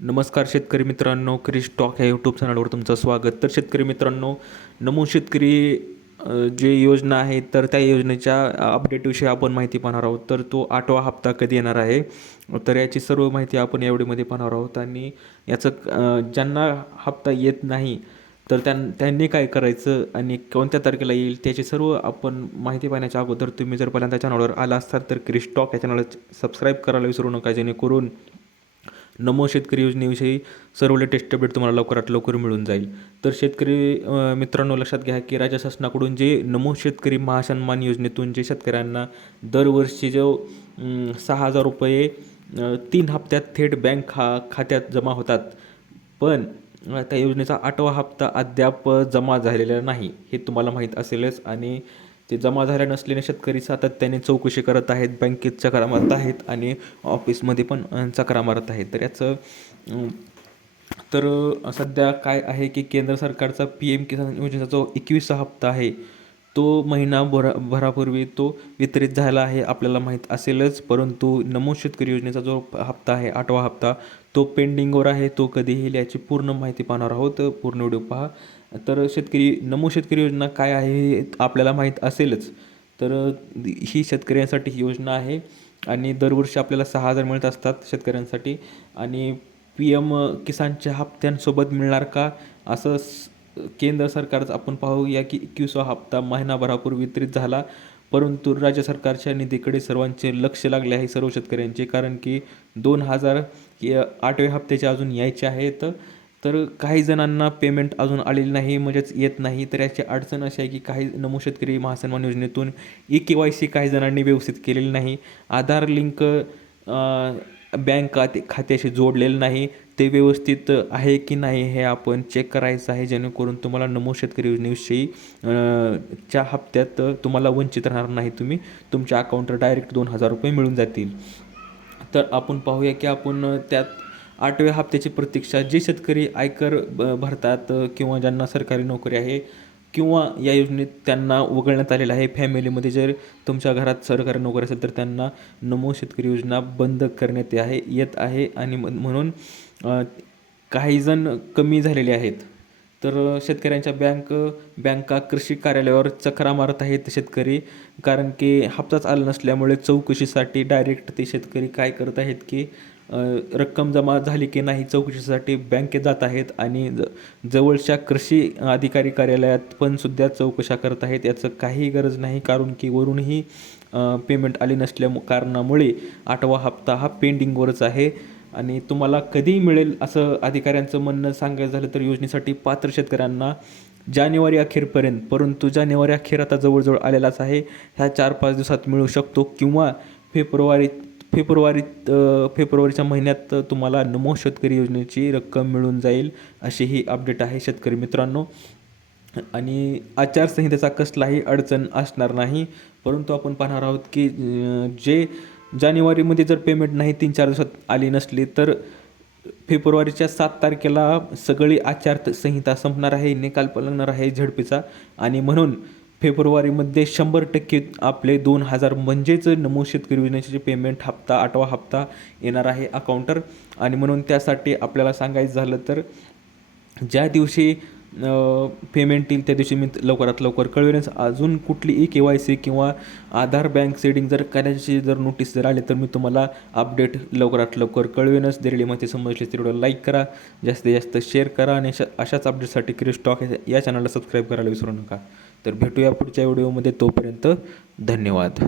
नमस्कार शेतकरी मित्रांनो, क्रिश स्टॉक या यूट्यूब चॅनलवर तुमचं स्वागत. तर शेतकरी मित्रांनो, नमो शेतकरी जे योजना आहे तर त्या योजनेच्या अपडेटविषयी आपण माहिती पाहणार आहोत. तर तो 8वा हप्ता कधी येणार आहे, तर याची सर्व माहिती आपण या व्हिडिओमध्ये पाहणार आहोत. आणि याचं ज्यांना हप्ता येत नाही तर त्यांनी काय करायचं आणि कोणत्या तारखेला येईल त्याची सर्व आपण माहिती पाहण्याच्या अगोदर तुम्ही जर पहिल्यांदा चॅनलवर आला असाल तर क्रिश स्टॉक या चॅनलला सबस्क्राईब करायला विसरू नका, जेणेकरून नमो शेतकरी योजनेविषयी सर्व लेटेस्ट अपडेट तुम्हाला लवकरात लवकर मिळून जाईल. तर शेतकरी मित्रांनो, लक्षात घ्या की राज्य शासनाकडून जे नमो शेतकरी महासन्मान योजनेतून जे शेतकऱ्यांना दरवर्षी जो 6,000 रुपये 3 हप्त्यात थेट बँक खात्यात जमा होतात, पण त्या योजनेचा 8वा हप्ता अद्याप जमा झालेला नाही, हे तुम्हाला माहीत असेलच. आणि ते जमा झाल्या नसल्याने शेतकरी सातत्याने चौकशी करत आहेत, बँकेत चकरा मारत आहेत आणि ऑफिसमध्ये पण चकरा मारत आहेत. तर याचं सध्या काय आहे की केंद्र सरकारचा PM किसान योजनेचा जो 21वा हप्ता आहे तो भरापूर्वी तो वितरित झाला आहे, आपल्याला माहीत असेलच. परंतु नमो शेतकरी योजनेचा जो हप्ता आहे 8वा हप्ता तो पेंडिंगवर आहे. तो कधी येईल याची पूर्ण माहिती पाहणार आहोत, पूर्ण व्हिडिओ पहा. तर नमो शेतकरी योजना काय आहे हे आपल्याला माहीत असेलच. तर ही शेतकऱ्यांसाठी योजना आहे आणि दरवर्षी आपल्याला 6,000 मिळत असतात शेतकऱ्यांसाठी. आणि PM किसानच्या हप्त्यांसोबत मिळणार का, असं केंद्र सरकारचं आपण पाहूया की 21वा हप्ता महिनाभरापूर्वी वितरित झाला. परंतु राज्य सरकारच्या निधीकडे सर्वांचे लक्ष लागले आहे, सर्व शेतकऱ्यांचे, कारण की 8व्या हप्त्याचे अजून यायचे आहेत. तर काही जणांना पेमेंट अजून आलेली नाही, म्हणजेच येत नाही. तर याची अडचण अशी आहे की काही नमो शेतकरी महासन्मान योजनेतून KYC काही जणांनी व्यवस्थित केलेली नाही, आधार लिंक बँक खात्याशी जोडलेलं नाही, ते व्यवस्थित आहे की नाही हे आपण चेक करायचं आहे, जेणेकरून तुम्हाला नमो शेतकरी योजनेविषयी च्या हप्त्यात तुम्हाला वंचित राहणार नाही, तुमच्या अकाउंटवर डायरेक्ट 2,000 रुपये मिळून जातील. तर आपण पाहूया की आपण त्यात 8व्या हप्त्याची प्रतीक्षा जे शेतकरी आयकर भरतात किंवा ज्यांना सरकारी नोकरी आहे किंवा या योजनेत त्यांना वगळण्यात आलेलं आहे, फॅमिलीमध्ये जर तुमच्या घरात सरकारी नोकरी असेल तर त्यांना नमो शेतकरी योजना बंद करण्यात येत आहे. आणि म्हणून काही जण कमी झालेले आहेत. तर शेतकऱ्यांच्या बँका कृषी कार्यालयावर चकरा मारत आहेत शेतकरी, कारण की हप्ताच आला नसल्यामुळे चौकशीसाठी डायरेक्ट ते शेतकरी काय करत आहेत की रक्कम जमा झाली की नाही चौकशीसाठी बँकेत जात आहेत आणि जवळच्या कृषी अधिकारी कार्यालयात पण सुद्धा चौकशा करत आहेत. याचं काही गरज नाही, कारण की वरूनही पेमेंट आली नसल्या कारणामुळे 8वा हप्ता हा पेंडिंगवरच आहे आणि तुम्हाला कधी मिळेल असं अधिकाऱ्यांचं म्हणणं सांगायचं झालं तर योजनेसाठी पात्र शेतकऱ्यांना जानेवारी अखेरपर्यंत, परंतु जानेवारी अखेर आता जवळजवळ आलेलाच आहे, ह्या 4-5 दिवसात मिळू शकतो किंवा फेब्रुवारीच्या महिन्यात तुम्हाला नमो शेतकरी योजनेची रक्कम मिळून जाईल, अशी ही अपडेट आहे शेतकरी मित्रांनो. आणि आचारसंहितेचा कसलाही अडचण असणार नाही, परंतु आपण पाहणार आहोत की जे जानेवारीमध्ये जर पेमेंट नाही 3-4 दिवसात आली नसली तर फेब्रुवारीच्या 7 तारखेला सगळी आचारसंहिता संपणार आहे, निकाल लागणार आहे झडपीचा. आणि म्हणून फेब्रुवारीमध्ये 100% आपले 2,000 म्हणजेच नमो शेतकरी योजनेचे पेमेंट हप्ता 8वा हप्ता येणार आहे अकाउंटवर. आणि म्हणून त्यासाठी आपल्याला सांगायचं झालं तर ज्या दिवशी पेमेंट येईल त्या दिवशी मी लवकरात लवकर कळवेनच. अजून कुठली KYC किंवा आधार बँक सेटिंग जर करायची नोटीस आली तर मी तुम्हाला अपडेट लवकरात लवकर कळवेनच. दिलेली माहिती समजली तर व्हिडिओ लाईक करा, जास्तीत जास्त शेअर करा आणि अशाच अपडेटसाठी क्रिश स्टॉक या चॅनलला सबस्क्राईब करायला विसरू नका. तर भेटूया पुढच्या व्हिडिओमध्ये, तोपर्यंत धन्यवाद.